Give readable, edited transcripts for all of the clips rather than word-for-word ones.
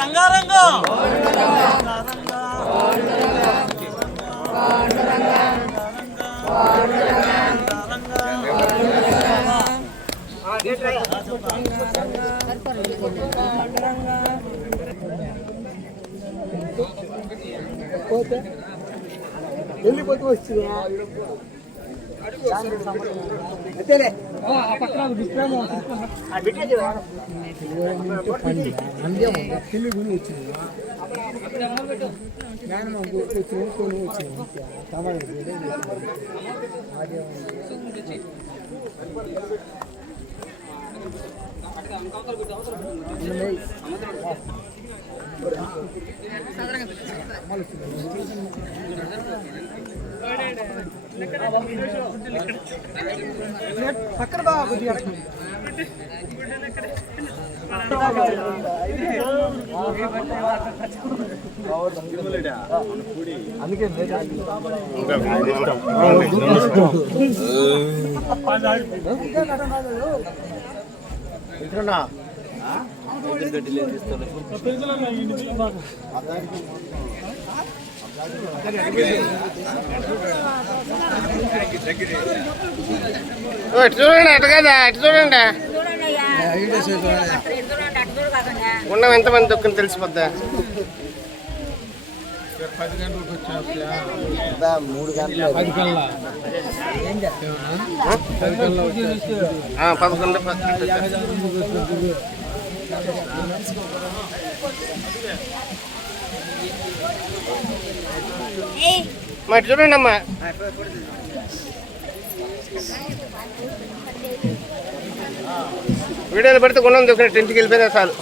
రంగారంగం వెళ్ళిపోతూ వచ్చింది పక్కన బాగా అందుకే చూడండి అటు కదా అటు చూడండి ఉన్నాం ఎంతమంది దొక్కని తెలిసిపోద్దా 10 గంటలకు వచ్చా 3 గంటలు 10 కల్లా 11 మరి చూడండి అమ్మా వీడియోలు పెడితే కొన్నాం దొరికిన ఇంటికి వెళ్ళిపోయినా చాలు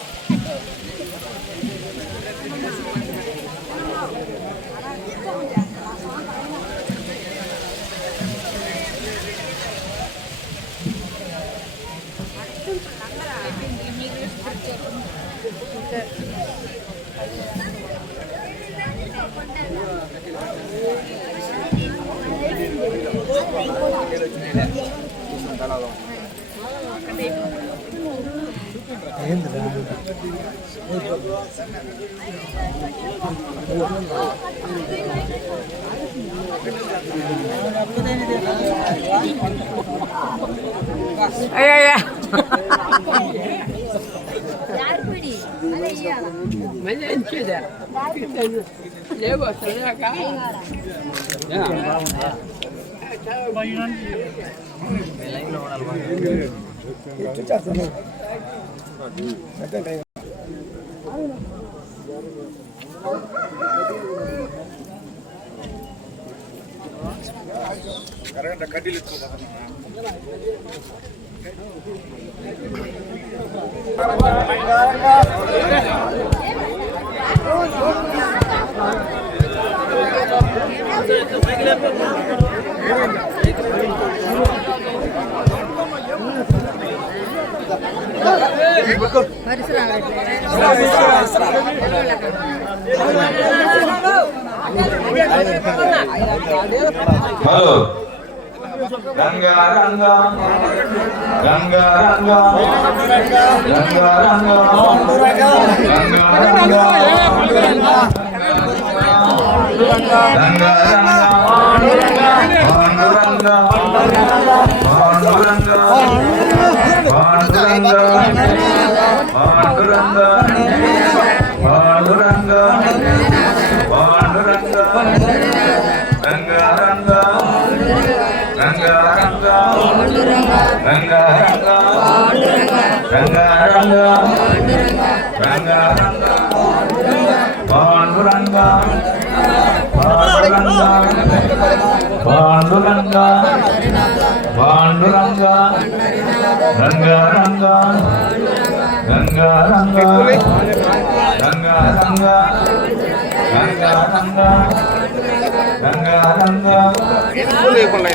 హలో రంగా రంగా రంగా రంగా రంగా రంగా పాండురంగా పాండురంగా పాండురంగా రంగా రంగా రంగా రంగా రంగా రంగా రంగా రంగా రంగా ఎక్కువ లేకుండా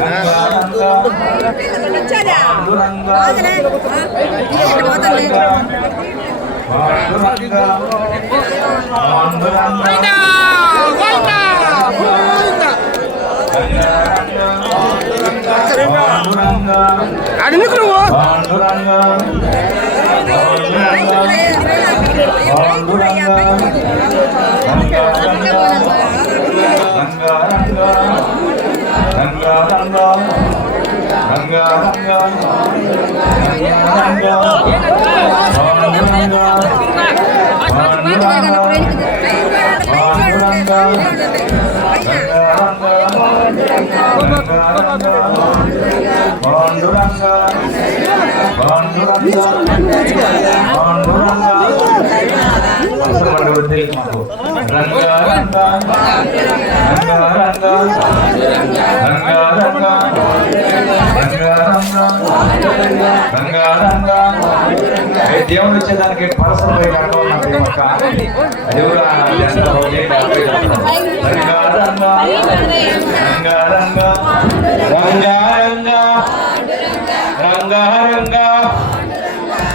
అడిగి నువ్వు దేవుడు వచ్చేదానికి పరసలు పోయి అది కూడా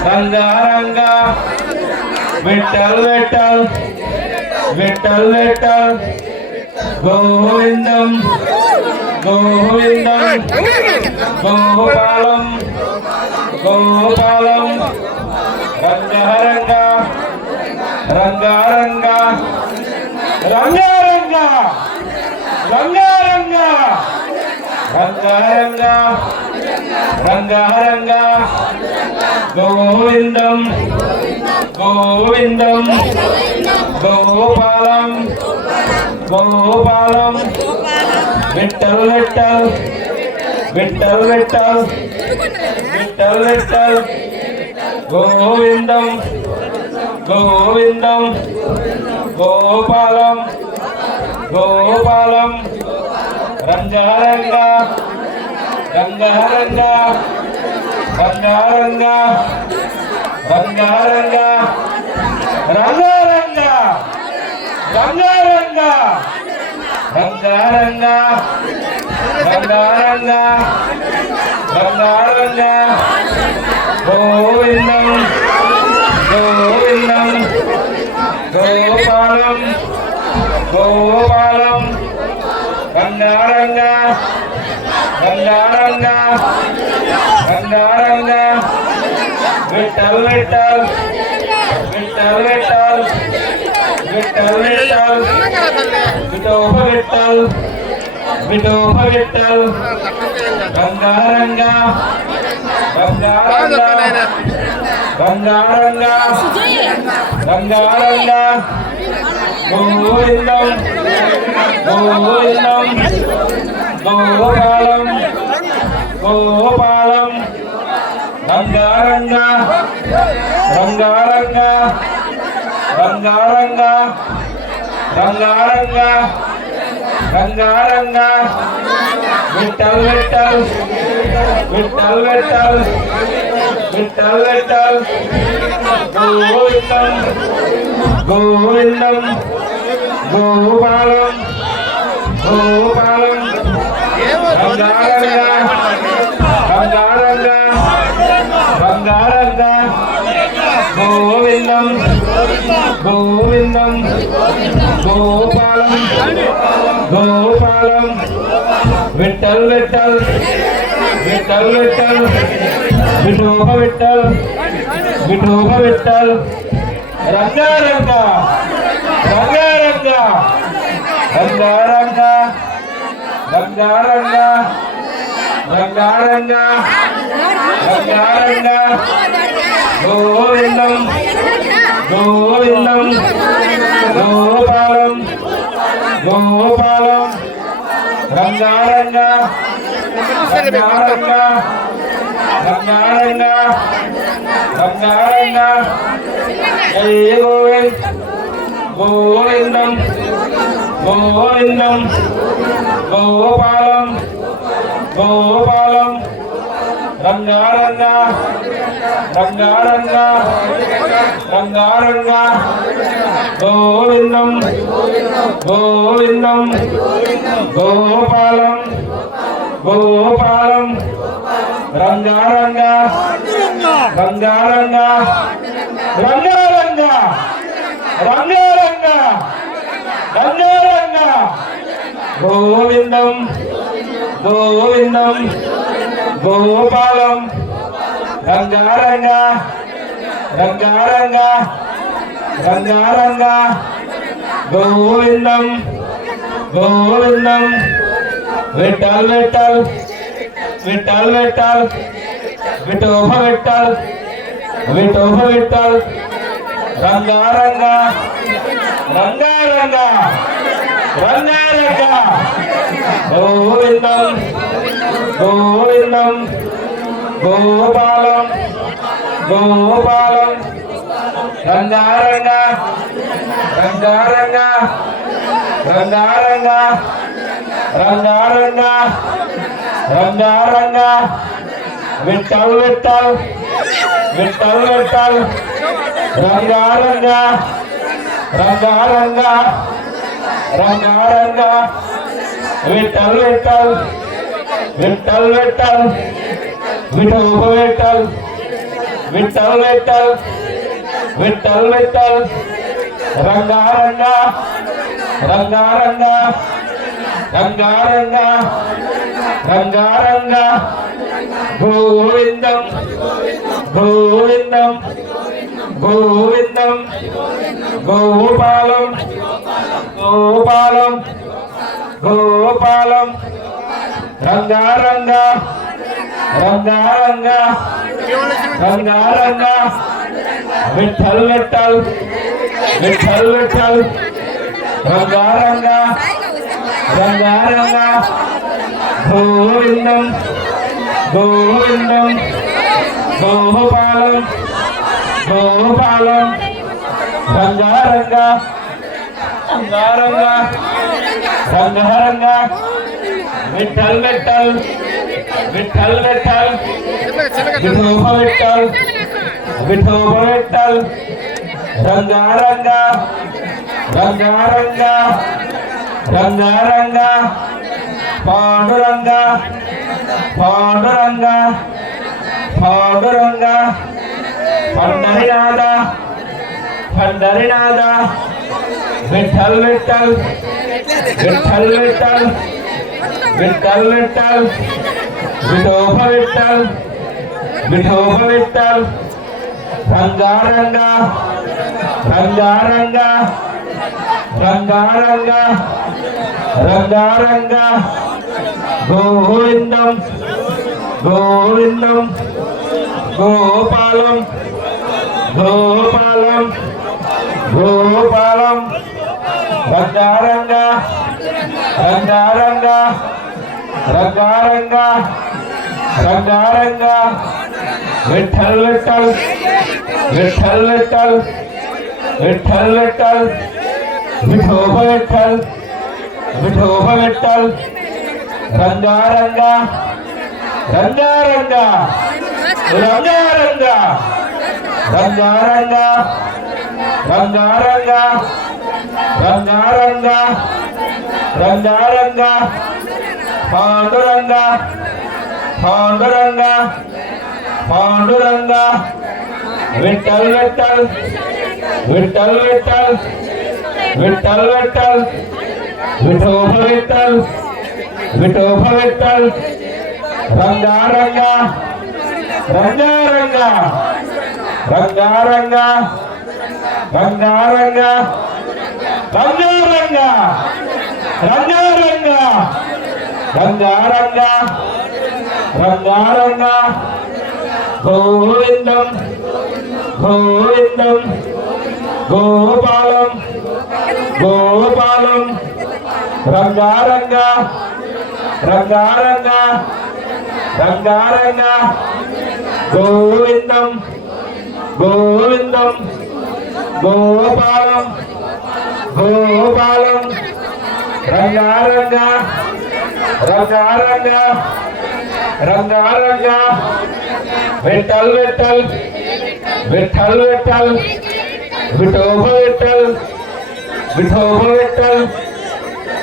రంగారంగ విఠల్ విఠల్ విఠల్ విఠల్ గోవిందం గోవిందం గోపాలం గోపాలం రంగారంగ రంగారంగ రంగారంగ రంగారంగ రంగారంగ రంగారంగ గోవిందం గోవిందం గోపాలం గోపాలం విఠల్ విఠల్ విఠల్ విఠల్ విఠల్ విఠల్ గోవిందం గోవిందం గోపాలం గోపాలం రంగారంగ రంగారంగ రంగారంగ రంగారంగ రంగారంగ రంగారంగ రంగారంగ రంగారంగ రంగారంగ గోవిందం గోవిందం గోపాలం గోపాలం రంగారంగ రంగారంగ రంగారంగ విఠల్ విఠల్ విఠల్ విఠల్ విఠల్ విఠల్ విఠోబ విఠల్ విఠోబ విఠల్ రంగారంగ రంగారంగ రంగారంగ రంగారంగ గోవిందం గోవిందం గోపాలం గోపాలం రంగారంగ రంగారంగ రంగారంగ రంగారంగ రంగారంగ విఠల్ విఠల్ విఠల్ విఠల్ విఠల్ విఠల్ గోవిందం గోవిందం గోపాలం గోపాలం రంగారంగ రంగారంగ రంగారంగ గోవిందం గోవిందం గోపాలం గోపాలం విఠల్ విఠల్ విఠల్ విఠల్ విఠోబ విఠల్ విఠోబ విఠల్ రంగారంగ రంగారంగ రంగారంగ రంగారంగ రంగారంగ రంగారంగ గోవిందం గోవిందం గోపాలం గోపాలం రంగారంగ రంగారంగ రంగారంగ రంగారంగ జయ గోవింద్ గోవిందం గోవిందం గోపాలం గోపాలం రంగారంగ రంగారంగ రంగారంగ గోవిందం గోవిందం గోపాలం గోపాలం రంగారంగ రంగారంగ రంగారంగ రంగారంగ రంగారంగ గోవిందం గోవిందం గోపాలం రంగారంగ రంగారంగ రంగారంగ గోవిందం గోవిందం విఠల్ విఠల్ విఠల్ విఠల్ విఠోబ విఠల్ విఠోబ విఠల్ రంగారంగ రంగారంగ రంగారంగ గోవిందం గోవిందం గోపాలం గోపాలం రంగారంగ రంగారంగ రంగారంగ రంగారంగ రంగారంగ విఠల్ విఠల్ విఠల్ విఠల్ రంగారంగ రంగారంగ రంగారంగ విఠల్ విఠల్ విఠల్ విఠల్ విఠోబ విఠల్ విఠల్ విఠల్ విఠల్ విఠల్ రంగారంగ రంగారంగ రంగారంగ రంగారంగ గోవిందం గోవిందం గోవిందం గోపాలం గోపాలం గోపాలం రంగారంగ రంగారంగ రంగారంగ విఠల్ విఠల్ విఠల్ విఠల్ రంగారంగ రంగారంగ గోవిందం గోవిందం గోపాలం గోపాలం రంగారంగ రంగారంగ రంగారంగ విఠల్ విఠల్ విఠల్ విఠల్ విఠోబ విఠల్ విఠోబ విఠల్ రంగారంగ రంగారంగ రంగారంగ పాండురంగ పాండురంగ పాండురంగ పండరినాథ పండరినాథ విఠల్ విఠల్ విఠల్ విఠల్ విఠల్ విఠల్ విఠోబ విఠల్ విఠోబ విఠల్ రంగారంగ రంగారంగ రంగారంగ రంగారంగ గోవిందం గోవిందం గోపాలం గోపాలం గోపాలం రంగారంగ రంగారంగ రంగారంగ రంగారంగ విఠల్ విఠల్ విఠల్ విఠల్ విఠల్ విఠల్ విఠోబ విఠల్ విఠోబ విఠల్ రంగారంగ రంగారంగ రంగారంగ రంగారంగ రంగారంగ రంగారంగ రంగారంగ పాండురంగ పాండురంగ పాండురంగ విఠల్ విఠల్ విఠల్ విఠల్ విఠల్ విఠల్ విఠోబ విఠల్ విఠోబ విఠల్ రంగారంగ రంగారంగ రంగారంగ రంగారంగ రంగారంగ రంగారంగ రంగారంగ రంగారంగ గోవిందం గోవిందం గోపాలం గోపాలం రంగారంగ రంగారంగ రంగారంగ గోవిందం గోవిందం గోపాలం గోపాలం రంగారంగ రంగారంగ రంగారంగ విఠల్ విఠల్ విఠల్ విఠల్ విఠోబ విఠల్ విఠోబ విఠల్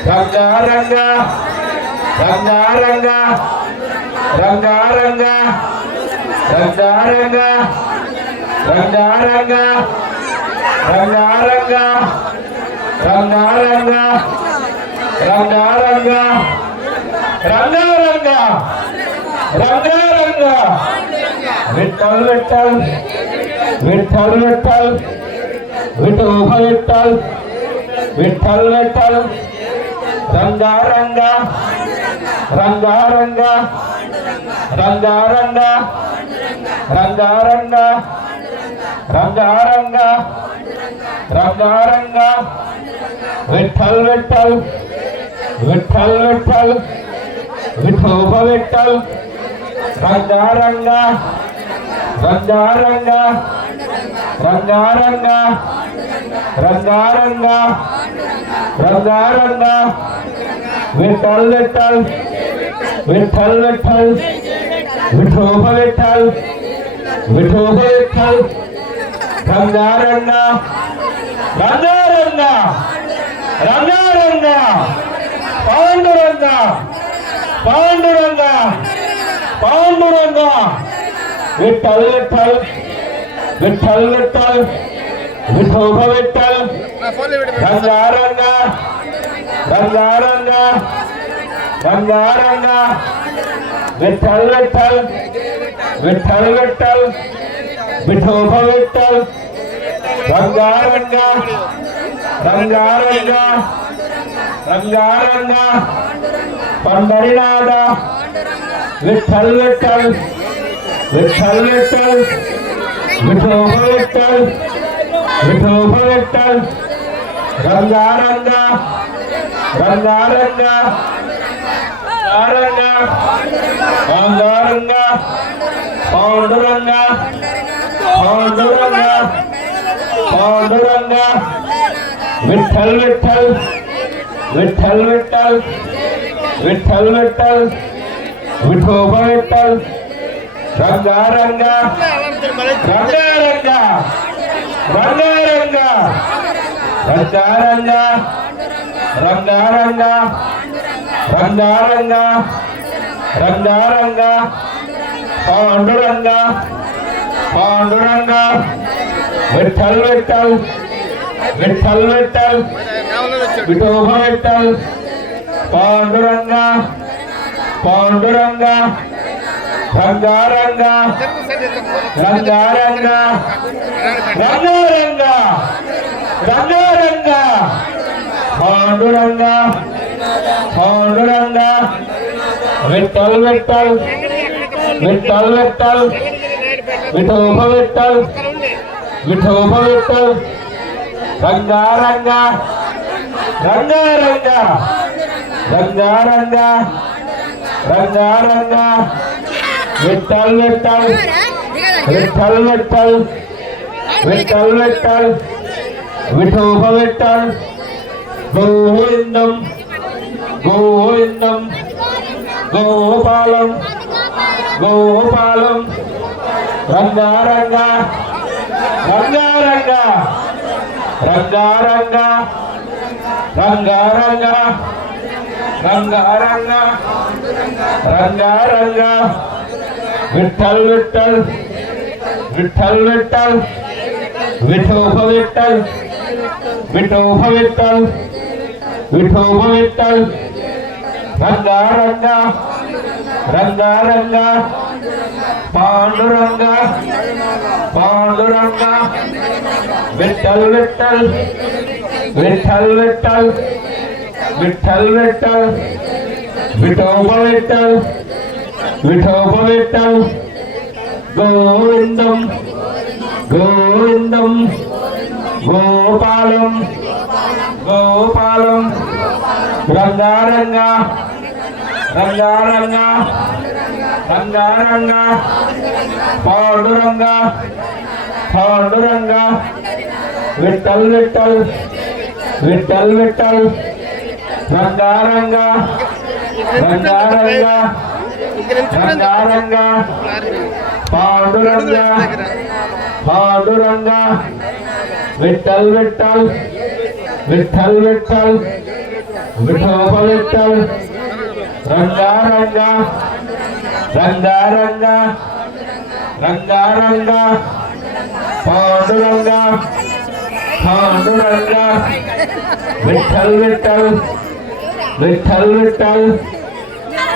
రంగారంగ రంగారంగ రంగారంగ రంగారంగ రంగారంగ రంగారంగ రంగారంగ రంగారంగ రంగారంగ రంగారంగ విఠల్ విఠల్ విఠల్ విఠల్ విఠోబ విఠల్ విఠల్ విఠల్ రంగారంగ రంగారంగ రంగారంగ రంగారంగ రంగారంగ రంగారంగ విఠల్ విఠల్ విఠల్ విఠల్ విఠోబ విఠల్ రంగారంగ రంగారంగ రంగారంగ రంగారంగ రంగారంగ విఠల్ విఠల్ విఠల్ విఠల్ విఠోబ విఠల్ విఠోబ విఠల్ రంగారంగ రంగారంగ రంగారంగ పాండురంగ పాండురంగ పాండురంగ విఠల్ విఠల్ విఠల్ విఠల్ విఠోబ విఠల్ రంగారంగ రంగారంగ రంగారంగ విఠల్ విఠల్ విఠల్ విఠల్ విఠోబ విఠల్ రంగారంగ రంగారంగ రంగారంగ పండరినాథ విఠల్ విఠల్ విఠల్ విఠల్ విఠోబ విఠల్ విఠోబ విఠల్ రంగారంగ రంగారంగ రంగారంగ రంగారంగ పాండురంగ పాండురంగ పాండురంగ విఠల్ విఠల్ విఠల్ విఠల్ విఠల్ విఠల్ విఠోబ విఠల్ రంగారంగ రంగారంగ రంగారంగ రంగారంగ రంగారంగ రంగారంగ రంగారంగ పాండురంగ పాండురంగ విఠల్ విఠల్ విఠల్ విఠల్ విఠోబ విఠల్ పాండురంగ పాండురంగ రంగారంగ రంగారంగ రంగారంగ రంగారంగ పాండురంగ పాండురంగ విఠల్ విఠల్ విఠల్ విఠల్ విఠోబ విఠల్ విఠోబ విఠల్ రంగారంగ రంగారంగ రంగారంగ రంగారంగ విఠల్ విఠల్ విఠల్ విఠల్ విఠల్ విఠల్ విఠోబ విఠల్ గోవిందం గోవిందం గోపాలం గోపాలం రంగారంగ రంగారంగ రంగారంగ రంగారంగ రంగారంగ రంగారంగ విఠల్ విఠల్ విఠల్ విఠల్ విఠోబ విఠల్ విఠోబ విఠల్ విఠోబ విఠల్ రంగారంగ రంగారంగ పాండురంగ పాండురంగ విఠల్ విఠల్ విఠల్ విఠల్ విఠల్ విఠల్ విఠోబ విఠల్ విఠోబ విఠల్ గోవిందం గోవిందం గోపాలం గోపాలం రంగారంగ రంగారంగ రంగారంగ పాండురంగ పాండురంగ విఠల్ విఠల్ విఠల్ విఠల్ రంగారంగ రంగారంగ రంగారంగ పాండురంగ పాండురంగ విఠల్ విఠల్ విఠల్ విఠల్ విఠోబ విఠల్ రంగారంగ రంగారంగ రంగారంగ పాండురంగ పాండురంగ విఠల్ విఠల్ విఠల్ విఠల్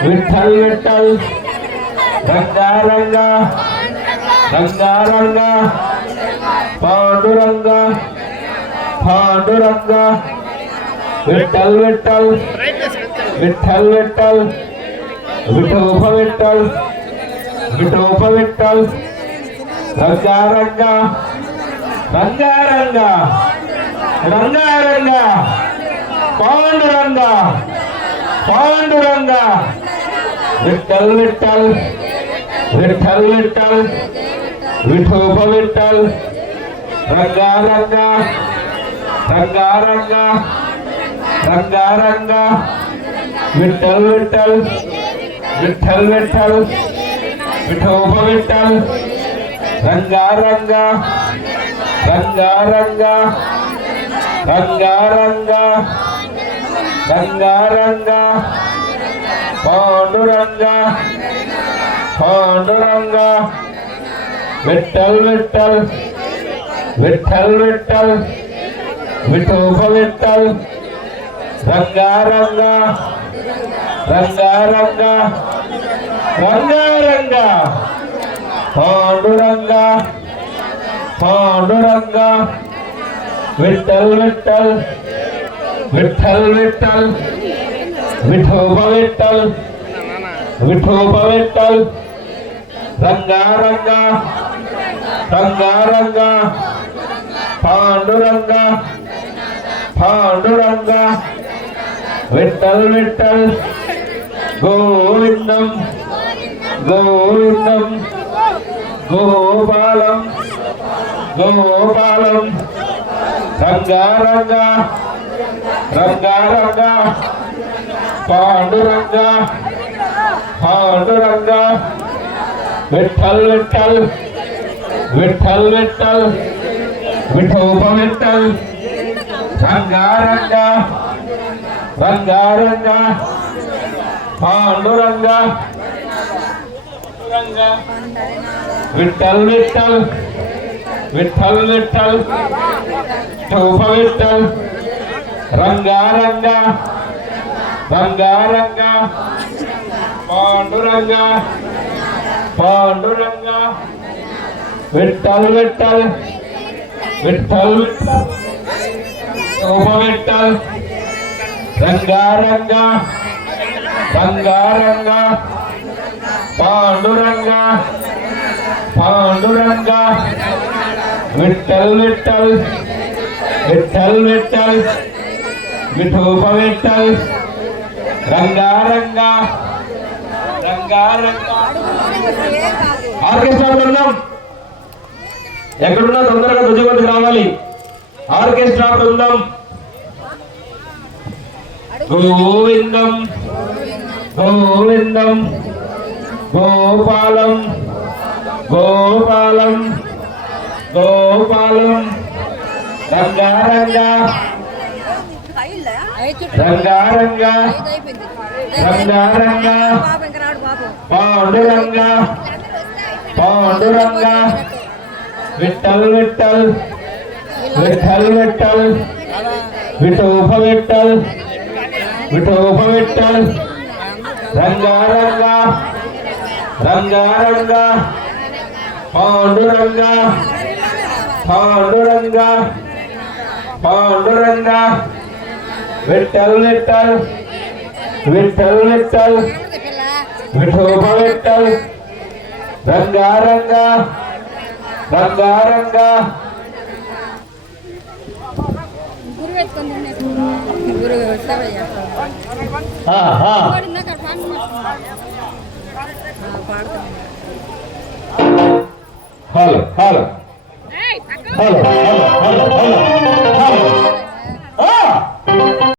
విఠల్ విఠల్ రంగారంగ రంగారంగ పాండురంగ పాండురంగ విఠల్ విఠల్ విఠల్ విఠల్ విఠోబ విఠల్ విఠోబ విఠల్ రంగారంగ రంగారంగ రంగారంగ పాండురంగ పాండురంగ విఠల్ విఠల్ విఠల్ విఠల్ విఠోబ విఠల్ రంగారంగ రంగారంగ రంగారంగ విఠల్ విఠల్ విఠల్ విఠల్ విఠోబ విఠల్ రంగారంగ రంగారంగ రంగారంగ రంగారంగ పాండురంగ పాండురంగ విఠల్ విఠల్ విఠల్ విఠల్ విఠోబ విఠల్ రంగారంగ రంగారంగ రంగారంగ పాండురంగ పాండురంగ విఠల్ విఠల్ విఠల్ విఠల్ విఠోబ విఠల్ విఠోబ విఠల్ రంగారంగ రంగారంగ పాండురంగ పాండురంగ విఠల్ విఠల్ గోవిందం గోవిందం గోపాలం గోపాలం రంగారంగ రంగారంగ పాండురంగ పాండురంగ విఠల్ విఠల్ విఠల్ విఠల్ విఠోబ విఠల్ రంగారంగ రంగారంగ పాండురంగ విఠల్ విఠల్ విఠల్ విఠల్ విఠోబ విఠల్ రంగారంగ రంగారంగ పాండురంగ పాండురంగ విఠల్ విఠల్ విఠల్ విఠల్ విఠోబ విఠల్ రంగారంగ రంగారంగ పాండురంగ పాండురంగ విఠల్ విఠల్ విఠల్ విఠల్ విఠోబ విఠల్ రంగారంగ రంగారంగ ఆర్కెస్ట్రా బృందం ఎక్కడున్నా తొందరగా ధ్వజవతికి రావాలి. ఆర్కెస్ట్రా బృందం గోవిందం గోవిందం Gopalam Gopalam Gopalam రంగారంగ రంగారంగ Rangaranga Panduranga Panduranga Vitthal Vitthal Vitthal Vitthal Vithoba Vitthal Vithoba Vitthal Rangaranga Rangaranga Panduranga Panduranga Panduranga Vitthal Vitthal Vitthal Vitthal Vithoba Vitthal Rangaranga Rangaranga hello hello hello